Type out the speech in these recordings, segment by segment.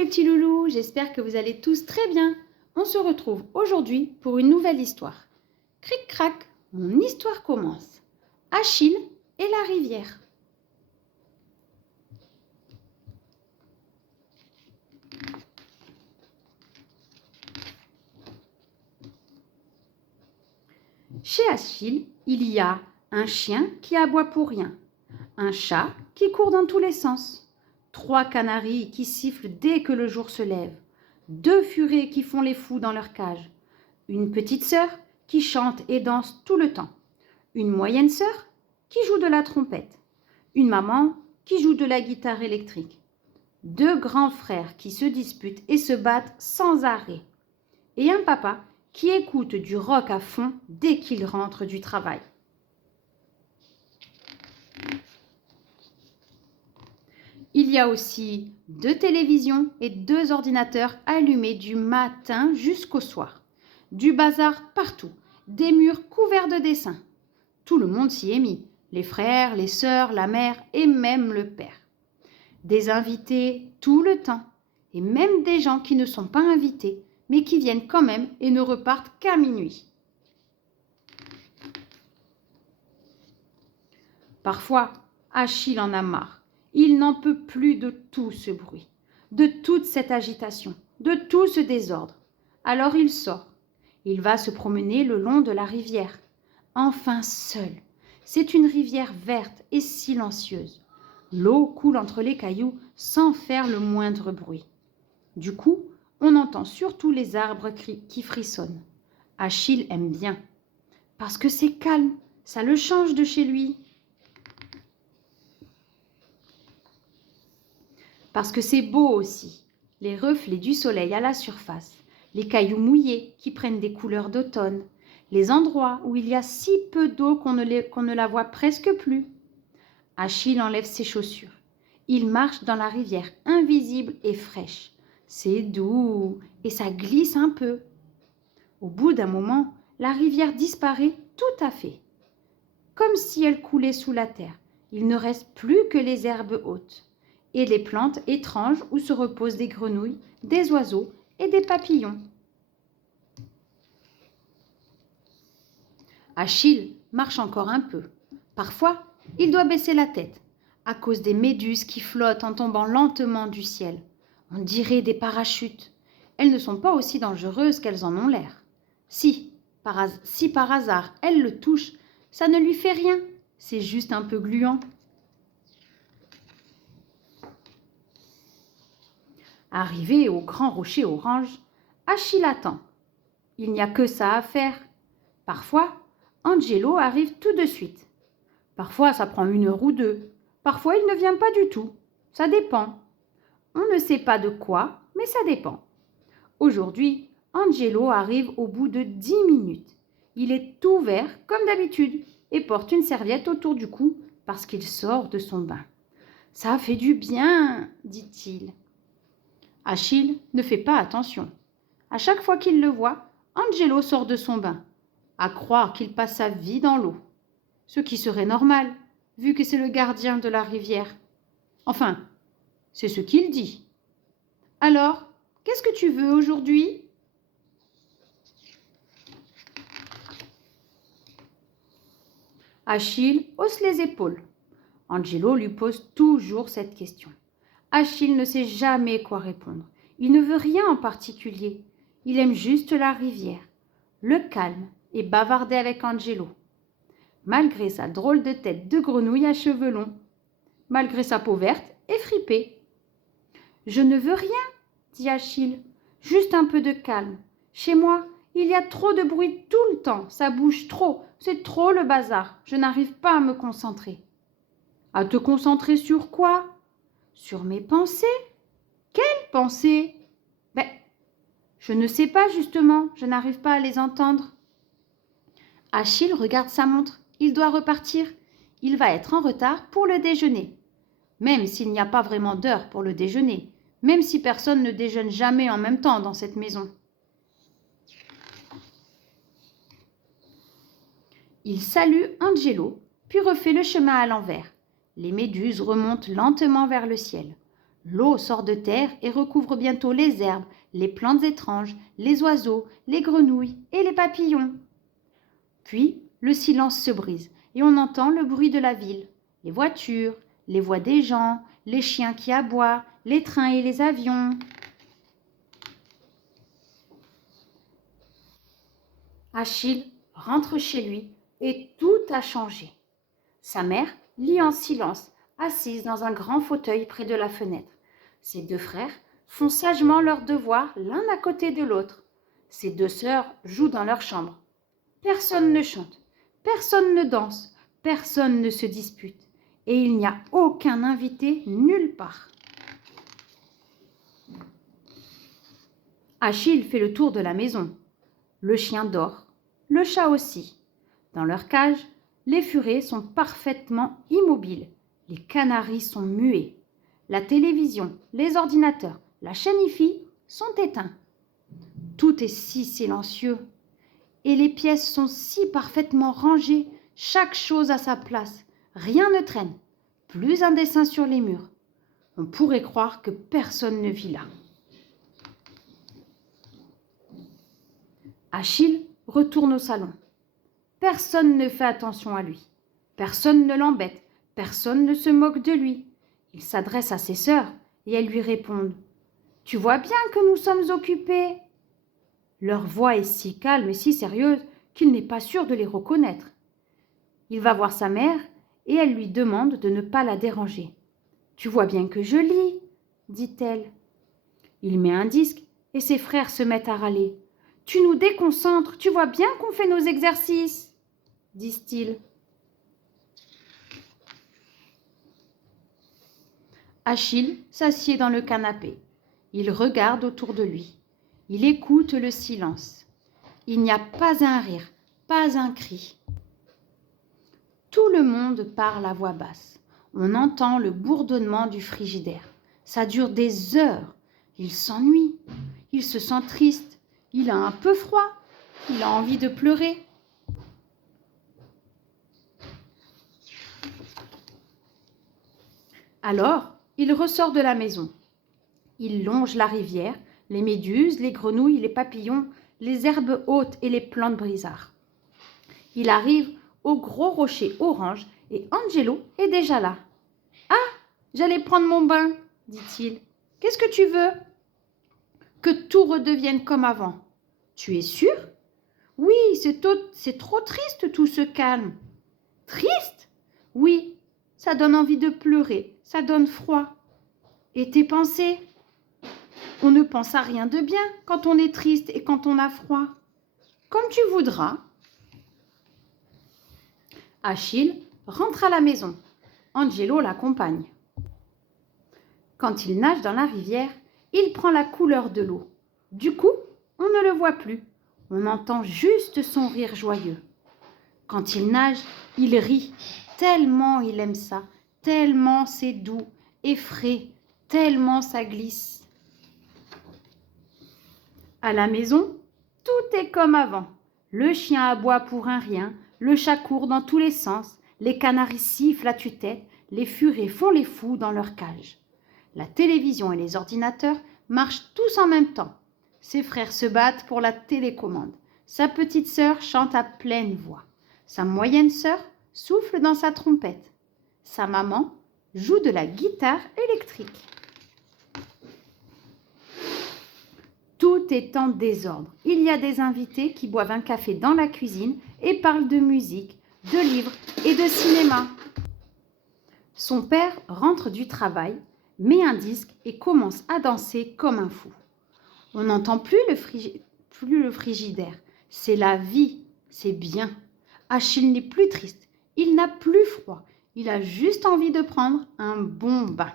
les petits loulous, j'espère que vous allez tous très bien. On se retrouve aujourd'hui pour une nouvelle histoire. Cric-crac, mon histoire commence. Achille et la rivière. Chez Achille, il y a un chien qui aboie pour rien, un chat qui court dans tous les sens, 3 canaris qui sifflent dès que le jour se lève, 2 furets qui font les fous dans leur cage, une petite sœur qui chante et danse tout le temps, une moyenne sœur qui joue de la trompette, une maman qui joue de la guitare électrique, 2 grands frères qui se disputent et se battent sans arrêt, et un papa qui écoute du rock à fond dès qu'il rentre du travail. Il y a aussi 2 télévisions et 2 ordinateurs allumés du matin jusqu'au soir. Du bazar partout, des murs couverts de dessins. Tout le monde s'y est mis, les frères, les sœurs, la mère et même le père. Des invités tout le temps, et même des gens qui ne sont pas invités, mais qui viennent quand même et ne repartent qu'à minuit. Parfois, Achille en a marre. Il n'en peut plus de tout ce bruit, de toute cette agitation, de tout ce désordre. Alors il sort. Il va se promener le long de la rivière. Enfin seul. C'est une rivière verte et silencieuse. L'eau coule entre les cailloux sans faire le moindre bruit. Du coup, on entend surtout les arbres qui frissonnent. Achille aime bien, parce que c'est calme, ça le change de chez lui. Parce que c'est beau aussi, les reflets du soleil à la surface, les cailloux mouillés qui prennent des couleurs d'automne, les endroits où il y a si peu d'eau qu'on ne la voit presque plus. Achille enlève ses chaussures. Il marche dans la rivière invisible et fraîche. C'est doux et ça glisse un peu. Au bout d'un moment, la rivière disparaît tout à fait. Comme si elle coulait sous la terre. Il ne reste plus que les herbes hautes et les plantes étranges où se reposent des grenouilles, des oiseaux et des papillons. Achille marche encore un peu. Parfois, il doit baisser la tête à cause des méduses qui flottent en tombant lentement du ciel. On dirait des parachutes. Elles ne sont pas aussi dangereuses qu'elles en ont l'air. Si par hasard elle le touche, ça ne lui fait rien. C'est juste un peu gluant. Arrivé au grand rocher orange, Achille attend. Il n'y a que ça à faire. Parfois, Angelo arrive tout de suite. Parfois, ça prend 1 heure ou 2. Parfois, il ne vient pas du tout. Ça dépend. On ne sait pas de quoi, mais ça dépend. Aujourd'hui, Angelo arrive au bout de 10 minutes. Il est tout vert comme d'habitude et porte une serviette autour du cou parce qu'il sort de son bain. « Ça fait du bien », dit-il. Achille ne fait pas attention. À chaque fois qu'il le voit, Angelo sort de son bain, à croire qu'il passe sa vie dans l'eau. Ce qui serait normal, vu que c'est le gardien de la rivière. Enfin, c'est ce qu'il dit. Alors, qu'est-ce que tu veux aujourd'hui ? Achille hausse les épaules. Angelo lui pose toujours cette question. Achille ne sait jamais quoi répondre. Il ne veut rien en particulier. Il aime juste la rivière, le calme et bavarder avec Angelo. Malgré sa drôle de tête de grenouille à cheveux longs, malgré sa peau verte et fripée. « Je ne veux rien, » dit Achille, « juste un peu de calme. Chez moi, il y a trop de bruit tout le temps, ça bouge trop, c'est trop le bazar, je n'arrive pas à me concentrer. » « À te concentrer sur quoi ? » ? « Sur mes pensées. » »« Quelles pensées ? » ?»« Ben, je ne sais pas justement, je n'arrive pas à les entendre. » Achille regarde sa montre. Il doit repartir. Il va être en retard pour le déjeuner. Même s'il n'y a pas vraiment d'heure pour le déjeuner. Même si personne ne déjeune jamais en même temps dans cette maison. Il salue Angelo, puis refait le chemin à l'envers. Les méduses remontent lentement vers le ciel. L'eau sort de terre et recouvre bientôt les herbes, les plantes étranges, les oiseaux, les grenouilles et les papillons. Puis, le silence se brise et on entend le bruit de la ville, les voitures, les voix des gens, les chiens qui aboient, les trains et les avions. Achille rentre chez lui et tout a changé. Sa mère lit en silence, assise dans un grand fauteuil près de la fenêtre. Ses deux frères font sagement leurs devoirs l'un à côté de l'autre. Ses deux sœurs jouent dans leur chambre. Personne ne chante, personne ne danse, personne ne se dispute. Et il n'y a aucun invité nulle part. Achille fait le tour de la maison. Le chien dort, le chat aussi. Dans leur cage, les furets sont parfaitement immobiles. Les canaris sont muets. La télévision, les ordinateurs, la chaîne IFI sont éteints. Tout est si silencieux. Et les pièces sont si parfaitement rangées, chaque chose à sa place. Rien ne traîne, plus un dessin sur les murs. On pourrait croire que personne ne vit là. Achille retourne au salon. Personne ne fait attention à lui. Personne ne l'embête. Personne ne se moque de lui. Il s'adresse à ses sœurs et elles lui répondent « Tu vois bien que nous sommes occupés !» Leur voix est si calme et si sérieuse qu'il n'est pas sûr de les reconnaître. Il va voir sa mère et elle lui demande de ne pas la déranger. « Tu vois bien que je lis !» dit-elle. Il met un disque et ses frères se mettent à râler. « Tu nous déconcentres, tu vois bien qu'on fait nos exercices !» disent-ils. Achille s'assied dans le canapé. Il regarde autour de lui. Il écoute le silence. Il n'y a pas un rire, pas un cri. Tout le monde parle à voix basse. On entend le bourdonnement du frigidaire. Ça dure des heures. Il s'ennuie. Il se sent triste. Il a un peu froid. Il a envie de pleurer. Alors, il ressort de la maison. Il longe la rivière, les méduses, les grenouilles, les papillons, les herbes hautes et les plantes brisards. Il arrive au gros rocher orange et Angelo est déjà là. « Ah, j'allais prendre mon bain, dit-il. Qu'est-ce que tu veux ? » Que tout redevienne comme avant. Tu es sûr ? Oui, c'est trop triste tout ce calme. Triste ? Oui, ça donne envie de pleurer, ça donne froid. Et tes pensées ? On ne pense à rien de bien quand on est triste et quand on a froid. Comme tu voudras. Achille rentre à la maison. Angelo l'accompagne. Quand il nage dans la rivière, il prend la couleur de l'eau. Du coup, on ne le voit plus. On entend juste son rire joyeux. Quand il nage, il rit, tellement il aime ça, tellement c'est doux et frais, tellement ça glisse. À la maison, tout est comme avant. Le chien aboie pour un rien, le chat court dans tous les sens, les canaris sifflent à tue-tête, les furets font les fous dans leur cage. La télévision et les ordinateurs marchent tous en même temps. Ses frères se battent pour la télécommande. Sa petite sœur chante à pleine voix. Sa moyenne sœur souffle dans sa trompette. Sa maman joue de la guitare électrique. Tout est en désordre. Il y a des invités qui boivent un café dans la cuisine et parlent de musique, de livres et de cinéma. Son père rentre du travail, met un disque et commence à danser comme un fou. On n'entend plus le frigidaire. C'est la vie, c'est bien. Achille n'est plus triste, il n'a plus froid. Il a juste envie de prendre un bon bain.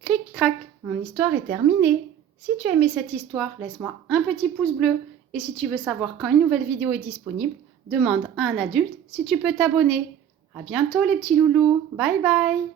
Cric-crac, mon histoire est terminée. Si tu as aimé cette histoire, laisse-moi un petit pouce bleu. Et si tu veux savoir quand une nouvelle vidéo est disponible, demande à un adulte si tu peux t'abonner. À bientôt les petits loulous. Bye bye.